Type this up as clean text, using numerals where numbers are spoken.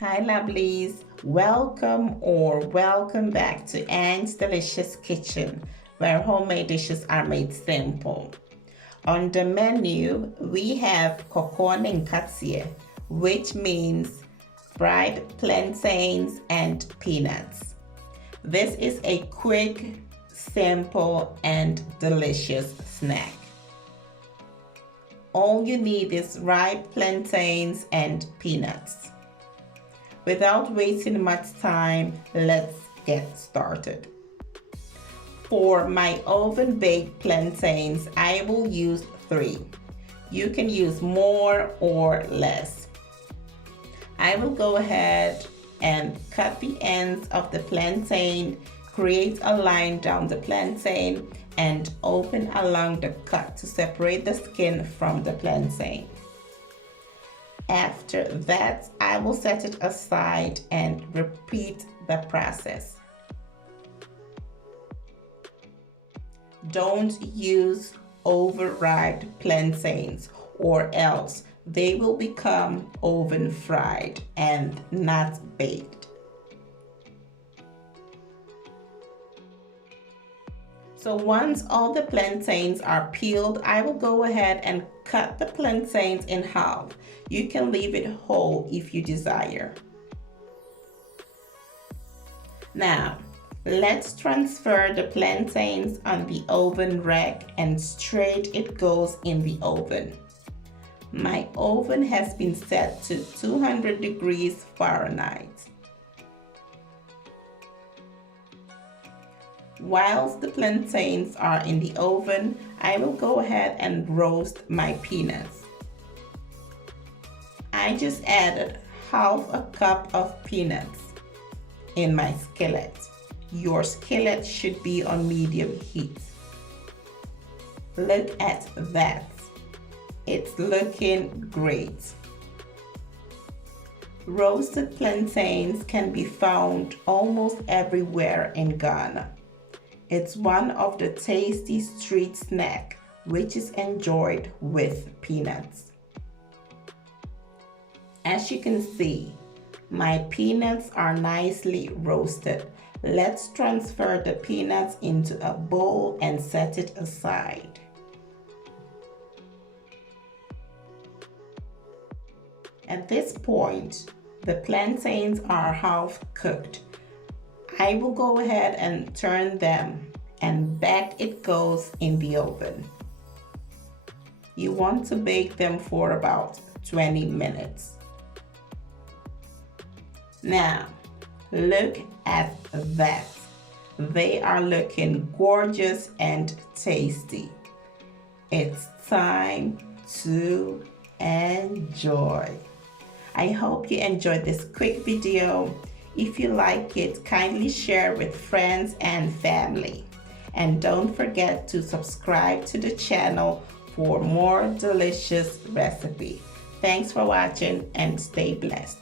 Hi lovelies, welcome back to Anne's Delicious Kitchen, where homemade dishes are made simple. On the menu, we have kokoning katsie, which means fried plantains and peanuts. This is a quick, simple, and delicious snack. All you need is ripe plantains and peanuts. Without wasting much time, let's get started. For my oven baked plantains, I will use 3. You can use more or less. I will go ahead and cut the ends of the plantain, create a line down the plantain, and open along the cut to separate the skin from the plantain. After that, I will set it aside and repeat the process. Don't use overripe plantains or else they will become oven fried and not baked. So once all the plantains are peeled, I will go ahead and cut the plantains in half. You can leave it whole if you desire. Now, let's transfer the plantains on the oven rack and straight it goes in the oven. My oven has been set to 200 degrees Fahrenheit. Whilst the plantains are in the oven, I will go ahead and roast my peanuts. I just added half a cup of peanuts in my skillet. Your skillet should be on medium heat. Look at that. It's looking great. Roasted plantains can be found almost everywhere in Ghana. It's one of the tasty street snacks which is enjoyed with peanuts. As you can see, my peanuts are nicely roasted. Let's transfer the peanuts into a bowl and set it aside. At this point, the plantains are half cooked. I will go ahead and turn them and back it goes in the oven. You want to bake them for about 20 minutes. Now, look at that. They are looking gorgeous and tasty. It's time to enjoy. I hope you enjoyed this quick video. If you like it, kindly share with friends and family. And don't forget to subscribe to the channel for more delicious recipes. Thanks for watching and stay blessed.